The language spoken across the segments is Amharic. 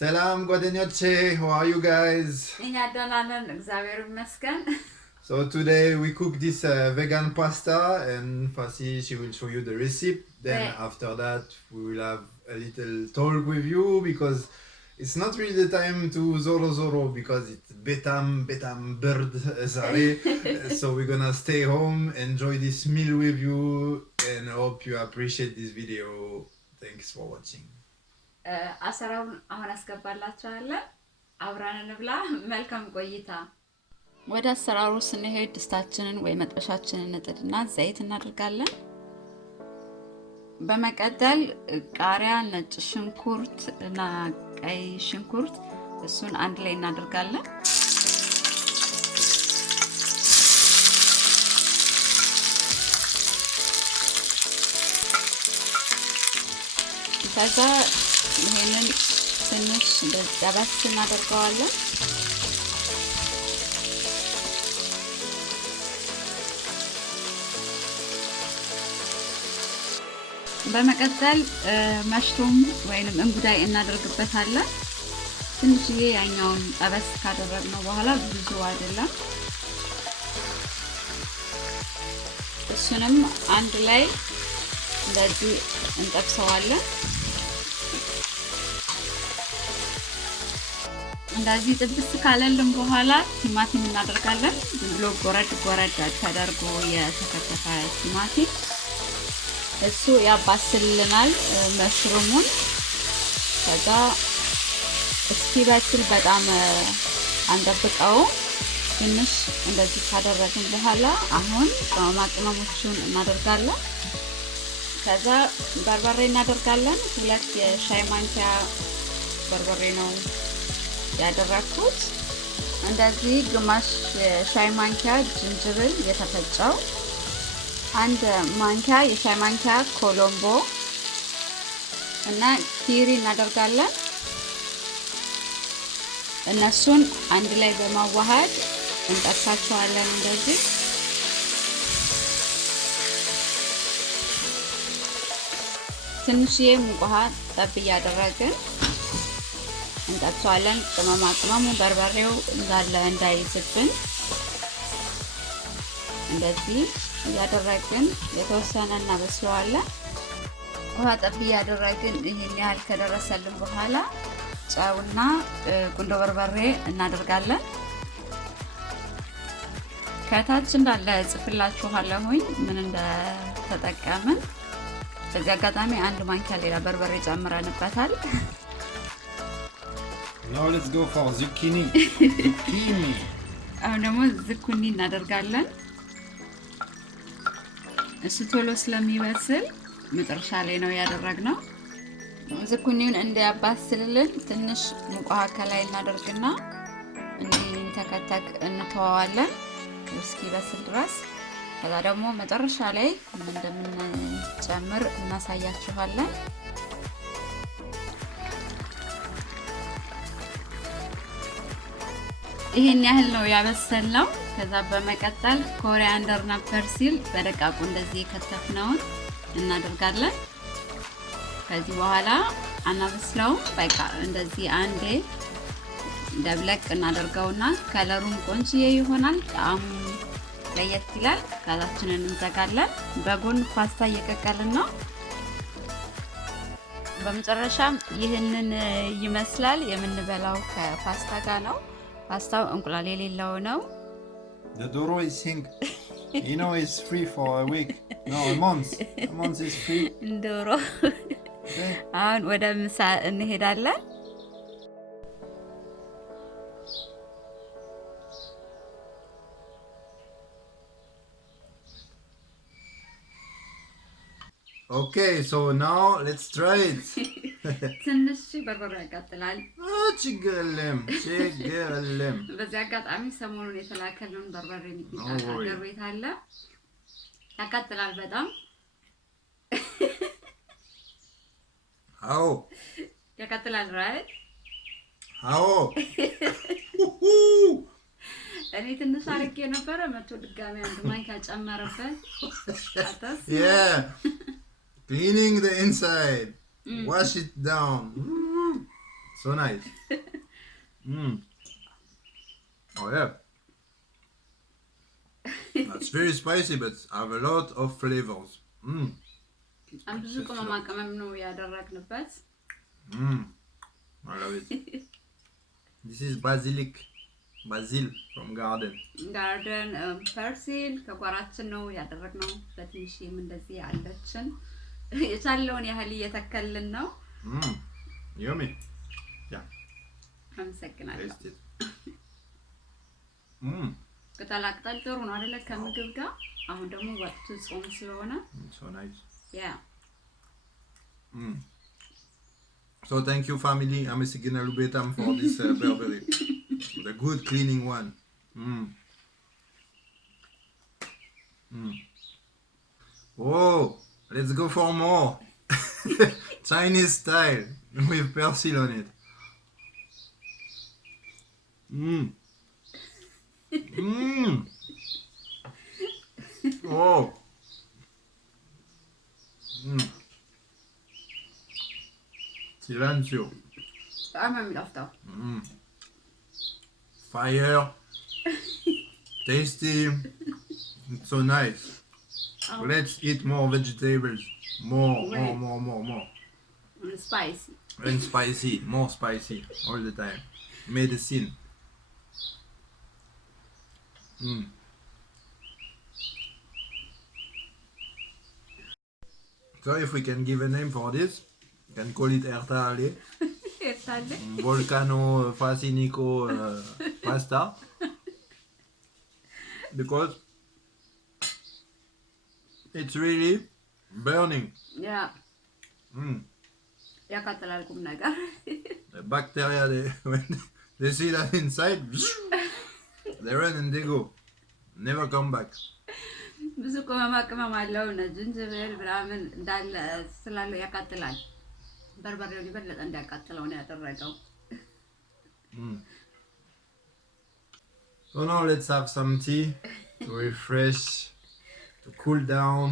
Salam Dagnachew, how are you guys? So today we cook this vegan pasta and Fasi, she will show you the recipe. Then after that we will have a little talk with you because it's not really the time to zoro because it's betam bird sorry. So we're gonna stay home, enjoy this meal with you and hope you appreciate this video. Thanks for watching. አሰራውን አሁን አስገባላችኋለሁ አብራን እንብላ መልካም ቆይታ ወደ አሰራሩ ስንሄድ ድስታችንን ወይ መጥበሻችንን እንጥድና ዘይት እናደርጋለን በመቀጠል ቃሪያ ነጭ ሽንኩርት እና ቀይ ሽንኩርት እሱን አንድ ላይ እናደርጋለን ከዛ ይሄንን ትንሽ እንደዛባስ እናደርገዋለን በመቀጠል መሽሩም ወይንም እንጉዳይ እናደርግበታለን ትንሽዬ ያኛውን ጠበስ ካደረግነው በኋላ ብዙ አይደለም እሱንም አንድ ላይ እንደዚህ እንጠብሰዋለን እንደዚህ ጥብስ ካለልን በኋላ ቲማቲም እናደርጋለን ብሎ ጎረድ ተደርጎ የተከተፈ ቲማቲም እሱ ያባስልልናል መሽሩሙን ከዛ እስኪበስል በጣም አንደብቀው ትንሽ እንደዚህ ካደረግን በኋላ አሁን ቅመሞቹን እናደርጋለን ከዛ በርበሬ እናደርጋለን 2 የሻይ ማንኪያ በርበሬ ነው ያደረኩት እንደዚህ ግማሽ የሻይ ማንኪያ ዝንጅብል የተፈጨው 1 ማንኪያ የሻይ ማንኪያ ኮሎምቦ እና ኪሪ እናደርጋለን እነሱን አንድ ላይ በማዋሃድ እንጠብሳቸዋለን እንደዚህ ትንሽዬ ሙቅ ውሃ ጠብ እያደረግን እንጠብሰዋለን ቅመሙ በርበሬው እንዳለ እንዳይዝብን እንደዚህ እያደረግን የተወሰነ እናበስለዋለን ውሃ ጠብ እያደረግን ይሄን ያህል ከደረሰልን በኋላ ጨውና ቁንዶ በርበሬ እናደርጋለን ከታች እንዳለ ጽፍላችኋለሁኝ ምን እንደተጠቀምን በዚህ አጋጣሚ 1 ማንኪያ ሌላ በርበሬ ጨምረንበታል Now let's go for zucchini. አሁን ደግሞ ዝኩኒ እናደርጋለን እሱ ቶሎ ስለሚበስል መጨረሻ ላይ ነው ያደረግነው ዝኩኒውን እንዲያባስልልን ትንሽ ሙቅ ውሃ ከላይ እናደርግና እንዲንተከተክ እንተዋዋለን እስኪበስል ድረስ ከዛ ደግሞ መጨረሻ ላይ እንደምንጨምር እናሳያችኋለን ይሄን ያህል ነው ያበሰልነው ከዛ በመቀጠል ኮሪያንደርና ፐርሲል በደቃቁ እንደዚህ ከተፍነውን እናደርጋለን ከዚህ በኋላ አናበስለው በቃ እንደዚህ አንዴ ደብለቅ እናደርገውና ከለሩን ቆንጆ ይሆናል ጣዕሙ ለየት ይላል ካላችንን እንዘጋለን በጎን ፓስታ እየቀቀልን ነው በመጨረሻም ይሄንን ይመስላል የምንበላው ከፓስታ ጋር ነው Pasta እንቁላል የሌለው ነው The doro is sing. You know it's free for a week. No, a month. A month is free. ዶሮ አሁን ወደ ምሳ እንሄዳለን Okay, so now let's try it. ትንሽ በርበሬ ያቃጥላል ችግር የለም በዚህ አጋጣሚ ሰሞኑን የተላከልን በርበሬ ሚጥሚጣ አገር ቤት አለ ያቃጥላል በጣም አዎ ያቃጥላል right አዎ እኔ ትንሽ አርቄ ነበር መጥቶ ድጋሚ አንድ ማንኪያ ጨመረበት Yeah. Cleaning the inside. Wash it down. So nice. Oh yeah. It's very spicy, but have a lot of flavors. I'm just going to make a I love it. This is basil from garden. ፐርሲል ከጓራችን ነው ያደረግነው በትንሽም እንደዚህ ያለችን የቻለውን ያህል እየተከልን ነው Yummy. Yeah. አመሰግናለሁ ከተላቅጠል ጥሩ ነው አይደለ ከምግብ ጋር አሁን ደግሞ ወቅቱ ጾም ስለሆነ So nice. Yeah. So thank you family. አመሰግናለሁ በጣም for this በርበሬ. The good cleaning one. Oh, let's go for more. Chinese style with persil on it. Oh. Cilantro. Fire. Tasty. It's so nice. Oh. Let's eat more vegetables. More. Spicy. And spicy. More spicy all the time. Medicine. So if we can give a name for this, we can call it Ertale. Volcano Fasi Nico pasta. Because it's really burning. Yeah. ያቃጥላል ቁም ነገር The bacteria, when they see that inside, they run and they go. Never come back. ብዙ ቅመም አለው ዝንጅብል ምናምን እንዳለ ስላለው ያቃጥላል በርበሬው ሊበለጠ እንዲያቃጥለው ነው ያደረገው So now let's have some tea to refresh, to cool down.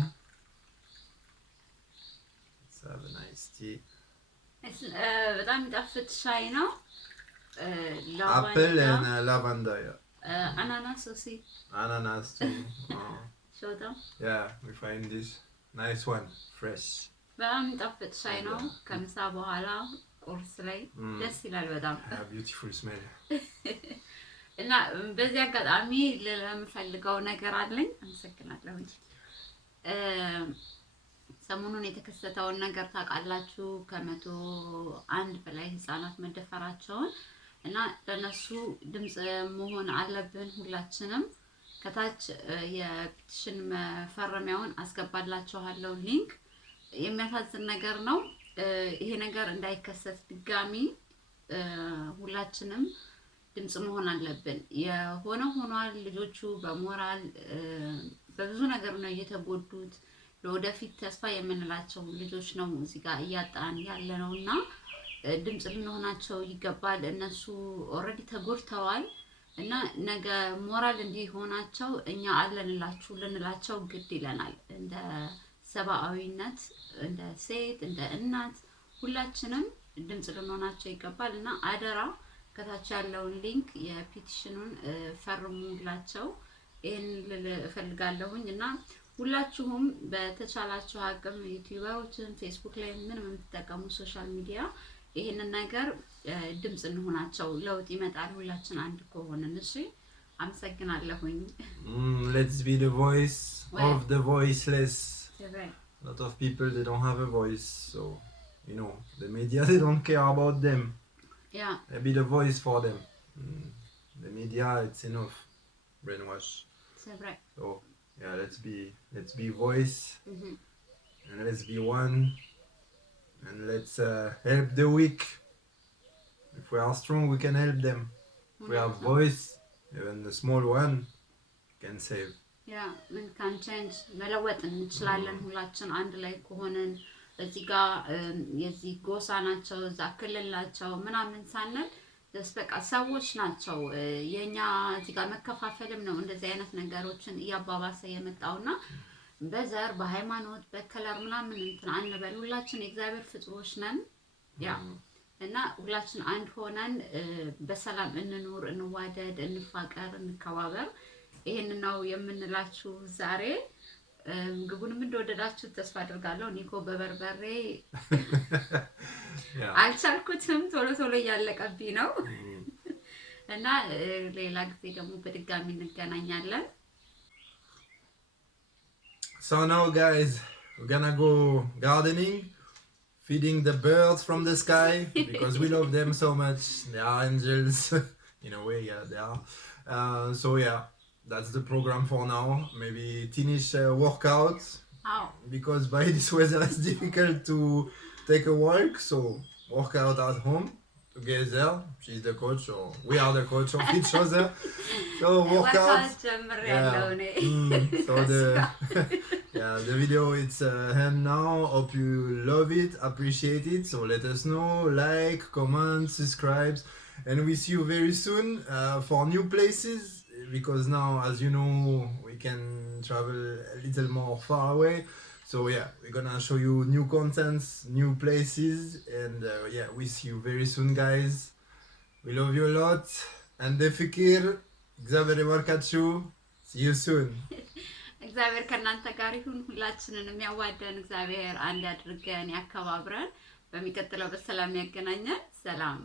Let's have a nice tea. በጣም የሚጣፍጥ ሻይ ነው Apple and lavender. Ananas aussi. Ananas too. Show them. Yeah, we find this nice one, fresh. በጣም የሚጣፍጥ ሻይ ነው ከምሳ በኋላ ቁርስ ላይ ደስ ይላል በጣም beautiful smell. እና በዚህ አጋጣሚ ለምፈልገው ነገር አለኝ አመሰግናለሁ ሰሞኑን የተከሰተውን ነገር ታውቃላችሁ ከ101 በላይ ህፃናት መደፈራቸውን እና ለነሱ ድምጽ መሆን አለብን ሁላችንም ከታች የፒቲሽን መፈረሚያውን አስገባላችኋለሁ ሊንክ የሚያሳዝን ነገር ነው ይሄ ነገር እንዳይከሰት ድጋሚ ሁላችንም ድምጽ መሆን አለብን የሆነ ሆኗል ልጆቹ በሞራል በብዙ ነገር ነው እየተጎዱት ለወደፊት ተስፋ የምንላቸው ልጆች ነው እዚህ ጋር እያጣን ያለነውና ድምጽ ልንሆናቸው ይገባል እነሱ ኦሬዲ ተጎድተዋል እና ነገ ሞራል እንዲሆናቸው እኛ አለንላችሁ ልንላቸው ግድ ይለናል እንደ ሰባዊነት እንደ ሴት እንደ እናት ሁላችንም ድምጽ ልንሆናቸው ይገባል እና አደራ ከታች ያለውን ሊንክ የፒቲሽኑን ፈርሙላቸው ይሄን ልፈልጋለሁኝ እና ሁላችሁም በተቻላችሁ አቅም ዩቲዩበሮችን ፌስቡክ ላይ ምንም የምትጠቀሙ ሶሻል ሚዲያ ይሄንን ነገር ድምጽ እንሆናቸው ለውጥ ይመጣል ሁላችን አንድ ከሆነን እሺ አመሰግናለሁኝ Let's be the voice of the voiceless. A lot of people they don't have a voice so you know the media they don't care about them. Yeah. Be the voice for them. The media it's enough brainwash. C'est vrai. So yeah, let's be voice. And let's be one. And let's help the weak. If we are strong, we can help them. If we have voice, even the small one can save. Yeah, we can change. መለወጥ እንችላለን ሁላችን አንድ ላይ ከሆነን እዚህ ጋር የዚህ ጎሳ ናቸው እዛ ክልል ናቸው ምናምን ሳንል በቃ ሰዎች ናቸው የኛ እዚህ ጋር መከፋፈልም ነው እንደዚህ አይነት ነገሮችን ያባባሰ የመጣውና በዘር በሃይማኖት በከለር ምናምን እንትን አንበል ሁላችን የእግዚአብሔር ፍጥሮች ነን ያ እና ሁላችን አንድ ሆነን በሰላም እንኑር እንዋደድ እንፋቀር እንከባበር ይሄን ነው የምንላችሁ ዛሬ ምግቡንም እንደወደዳችሁ ተስፋ አድርጋለሁ ኒኮ በበርበሬ አልቻልኩትም ቶሎ ያለቀብኝ ነው እና ሌላ ጊዜ ደግሞ በድጋሚ እንገናኛለን So now guys we're gonna go gardening feeding the birds from the sky because we love them so much. They are angels in a way, yeah, they are. So yeah, that's the program for now. Maybe teenish workout because by this weather it's difficult to take a walk. So work out at home together. She's the coach, so we are the coach of each other. So work out. So the video it's end now. Hope you love it, appreciate it. So let us know, like, comment, subscribe, and we see you very soon for new places. Because now, as you know, we can travel a little more far away. So yeah, we're gonna show you new contents, new places, and yeah, we see you very soon, guys. We love you a lot. And the fikir, Dagnachew. See you soon. እግዚአብሔር ከናንተ ጋር ይሁን ሁላችንንም ያዋደን እግዚአብሔር አንድ ያድርገን ያከባብረን በሚቀጥለው በሰላም ያገናኘን ሰላም